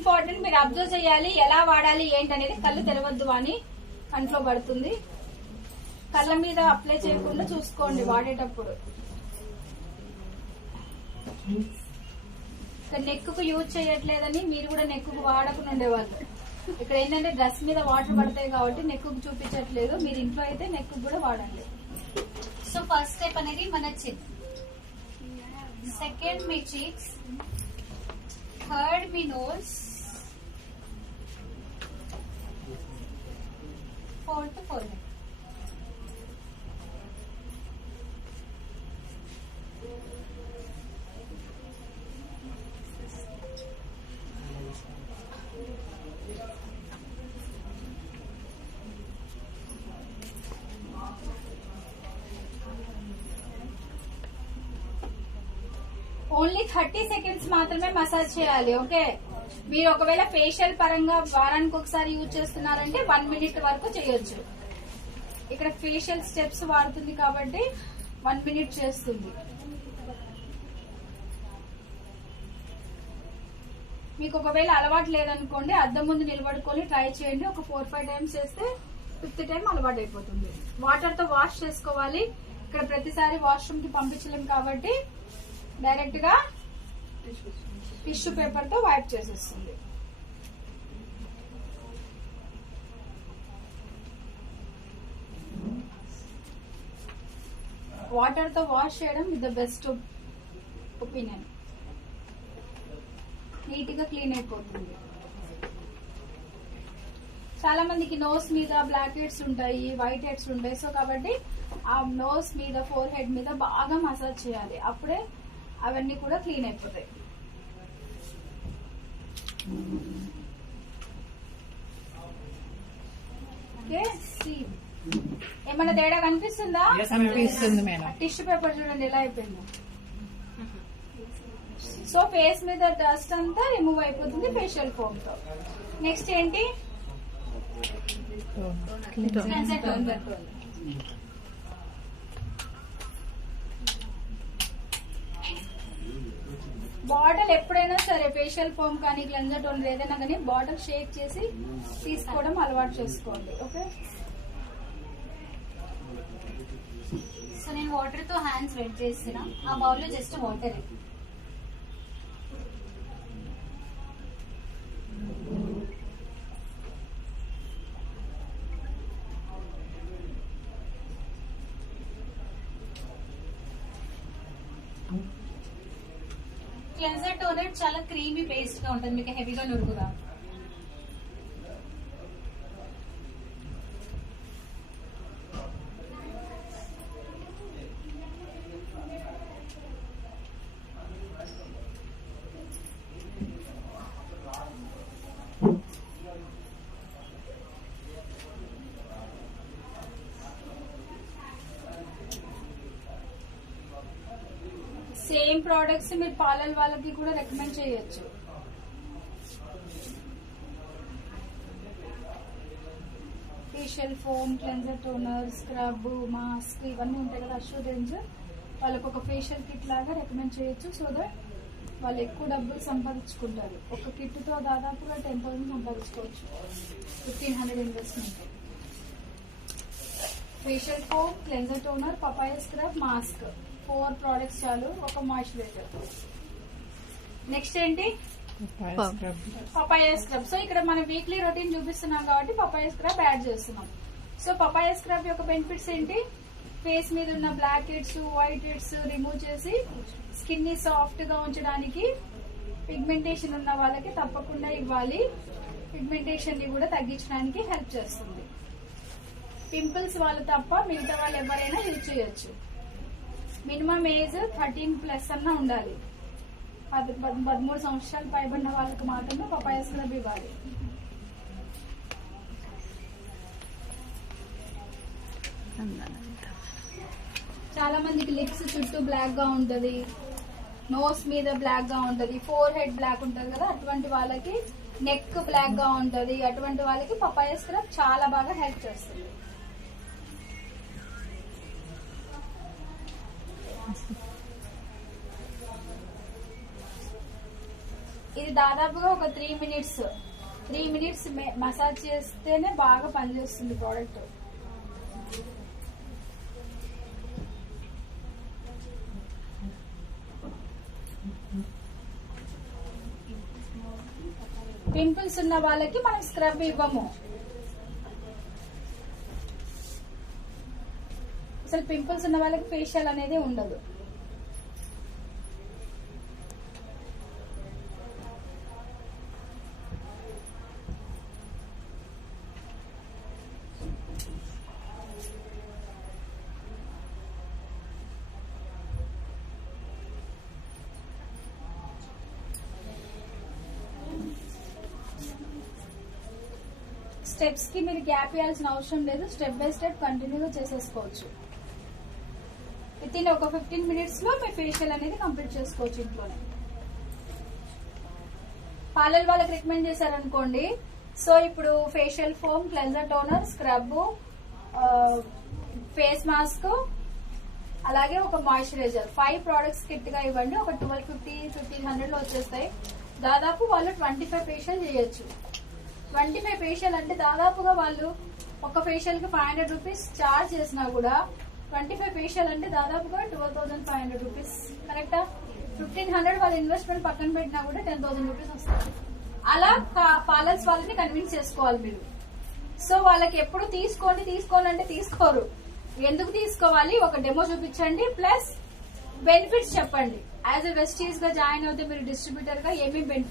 Important, మీరు observe చేయాలి ఎలా వాడాలి ఏంటనేది. కళ్ళు తెరవద్దు అని కంట్లో పడుతుంది. కళ్ళ మీద అప్లై చేయకుండా చూసుకోండి వాడేటప్పుడు. నెక్ కు యూజ్ చేయట్లేదని మీరు కూడా నెక్ కు వాడకుండా ఉండేవాళ్ళు. ఇక్కడ ఏంటంటే డ్రెస్ మీద వాటర్ పడతాయి కాబట్టి నెక్ కు చూపించట్లేదు. మీరు ఇంట్లో అయితే నెక్ కూడా వాడండి. సో ఫస్ట్ స్టెప్ అనేది మన చిన్, సెకండ్ మీ చీక్స్, థర్డ్ మీ nose, fourth forehead. Only 30 seconds మాత్రమే మసాజ్ చేయాలి. ఓకే, మీరు ఒకవేళ ఫేషియల్ పరంగా వారానికి ఒకసారి యూజ్ చేస్తున్నారంటే 1 మినిట్ వరకు చేయొచ్చు. ఇక్కడ ఫేషియల్ స్టెప్స్ వాడుతుంది కాబట్టి 1 మినిట్ చేస్తుంది. మీకు ఒకవేళ అలవాటు లేదనుకోండి, అద్దం ముందు నిలబడుకొని ట్రై చేయండి. ఒక 4-5 టైమ్స్ చేస్తే 5th టైం అలవాటు అయిపోతుంది. వాటర్ తో వాష్ చేసుకోవాలి. ఇక్కడ ప్రతిసారి వాష్రూమ్ కి పంపించలేం కాబట్టి డైరెక్ట్ గా టిష్యూ పేపర్ తో వైప్ చేసేస్తుంది. వాటర్ తో వాష్ చేయడం is the best opinion. Neat గా క్లీన్ అయిపోతుంది. చాలా మందికి నోస్ మీద బ్లాక్ హెడ్స్ ఉంటాయి, వైట్ హెడ్స్ ఉంటాయి. సో కాబట్టి ఆ నోస్ మీద, ఫోర్ హెడ్ మీద బాగా మసాజ్ చేయాలి. అప్పుడే అవన్నీ కూడా క్లీన్ అయిపోతాయి. ఓకే, ఏమన్నా తేడా కనిపిస్తుందా? కనిపిస్తుంది మేడం. టిష్యూ పేపర్ చూడండి ఎలా అయిపోయిందో. సో ఫేస్ మీద డస్ట్ అంతా రిమూవ్ అయిపోతుంది ఫేషియల్ ఫోమ్ తో. నెక్స్ట్ ఏంటి? బాటిల్ ఎప్పుడైనా సరే ఫేషియల్ ఫోమ్ కానీ క్లెన్జర్ టోనర్ ఏదైనా కానీ బాటిల్ షేక్ చేసి తీసుకోవడం అలవాటు చేసుకోండి. ఓకే, సో నేను వాటర్ తో హ్యాండ్స్ వెట్ చేస్తున్నా. ఆ బౌల్ లో జస్ట్ వాటర్. క్లెన్జర్ టోనర్ చాలా క్రీమీ పేస్ట్ గా ఉంటుంది, మీకు హెవీగా నురుగుగా. సేమ్ ప్రోడక్ట్స్ మీరు పార్లర్ వాళ్ళకి కూడా రికమెండ్ చేయొచ్చు. Facial foam, cleanser toner, scrub, mask ఇవన్నీ ఉంటాయి కదా అష్యూరెన్స్, వాళ్ళకి ఒక ఫేషియల్ కిట్ లాగా రికమెండ్ చేయొచ్చు. సో దట్ వాళ్ళు ఎక్కువ డబ్బులు సంపాదించుకుంటారు. ఒక కిట్ తో దాదాపుగా 10,000 సంపాదించుకోవచ్చు. 1,500 investment. Facial foam, cleanser toner, papaya scrub, mask 4 products చాలు. ఒక మాయిశ్చరైజర్. నెక్స్ట్ ఏంటి? Papaya scrub. సో ఇక్కడ మనం వీక్లీ రొటీన్ చూపిస్తున్నాం కాబట్టి పపాయ స్క్రబ్ యాడ్ చేస్తున్నాం. సో పపాయ స్క్రబ్ యొక్క బెనిఫిట్స్ ఏంటి? ఫేస్ మీద ఉన్న black heads, white heads remove చేసి స్కిన్ ని సాఫ్ట్ గా ఉంచడానికి, పిగ్మెంటేషన్ ఉన్న వాళ్ళకి తప్పకుండా ఇవ్వాలి. పిగ్మెంటేషన్ ని కూడా తగ్గించడానికి హెల్ప్ చేస్తుంది. పింపుల్స్ వాళ్ళు తప్ప మిగతా వాళ్ళు ఎవరైనా యూజ్ చేయొచ్చు. మినిమం ఏజ్ 13+ అన్నా ఉండాలి. 13 సంవత్సరాలు పైబడిన వాళ్ళకి మాత్రమే పపాయ స్క్రబ్ ఇవ్వాలి. చాలా మందికి లిప్స్ చుట్టూ బ్లాక్ గా ఉంటది, నోస్ మీద బ్లాక్ గా ఉంటది, ఫోర్ హెడ్ బ్లాక్ ఉంటది కదా, అటువంటి వాళ్ళకి, నెక్ బ్లాక్ గా ఉంటది, అటువంటి వాళ్ళకి పపాయ స్క్రబ్ చాలా బాగా హెల్ప్ చేస్తుంది. ఇది దాదాపుగా ఒక 3 మినిట్స్ మసాజ్ చేస్తేనే బాగా పనిచేస్తుంది ప్రోడక్ట్. పింపుల్స్ ఉన్న వాళ్ళకి మనం స్క్రబ్ ఇవ్వము. అసలు పింపుల్స్ ఉన్న వాళ్ళకి ఫేషియల్ అనేది ఉండదు. స్టెప్స్ కి మీరు గ్యాప్ ఇవ్వాల్సిన అవసరం లేదు. స్టెప్ బై స్టెప్ కంటిన్యూగా చేసేసుకోవచ్చు. విత్ ఇన్ ఒక 15 మినిట్స్ లో మీ ఫేషియల్ అనేది కంప్లీట్ చేసుకోవచ్చు ఇంట్లోనే. పార్లర్ వాళ్ళకి రికమెండ్ చేశారనుకోండి, సో ఇప్పుడు facial foam, cleanser, toner, scrub, face mask, అలాగే ఒక మాయిశ్చరైజర్ 5 ప్రొడక్ట్స్ కిట్ గా ఇవ్వండి. ఒక 1250-1500 లో వచ్చేస్తాయి. దాదాపు వాళ్ళు 25 ఫేషియల్ చేయొచ్చు. 25 ఫేషియల్ అంటే దాదాపుగా వాళ్ళు ఒక ఫేషియల్ కి 500 రూపీస్ చార్జ్ చేసినా కూడా 25 ఫేషియల్ అంటే దాదాపుగా 12,500 రూపీస్. కరెక్టా? 1500 వాళ్ళ ఇన్వెస్ట్మెంట్ పక్కన పెట్టినా కూడా 10,000 రూపీస్ వస్తుంది. అలా పార్లర్స్ వాళ్ళని కన్విన్స్ చేసుకోవాలి మీరు. సో వాళ్ళకి ఎప్పుడు తీసుకోండి అంటే తీసుకోరు. ఎందుకు తీసుకోవాలి? ఒక డెమో చూపించండి, ప్లస్ బెనిఫిట్స్ చెప్పండి. యాజ్ ఎ వెస్టీజ్ గా జాయిన్ అవుతే మీరు డిస్ట్రిబ్యూటర్ గా ఏమేమి బెనిఫిట్స్